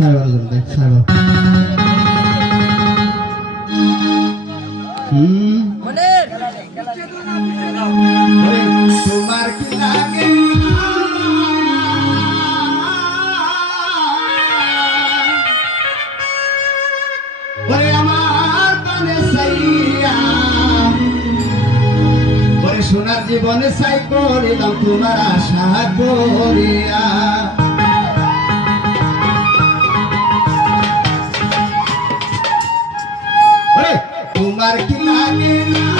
সাহেব আলোচনা দেখ সাহেব হুম ওরে তোমার কি লাগে? সোনার জীবনে সাই করিলাম, তোমার আশা করিয়া। তোমার কিলা কিলা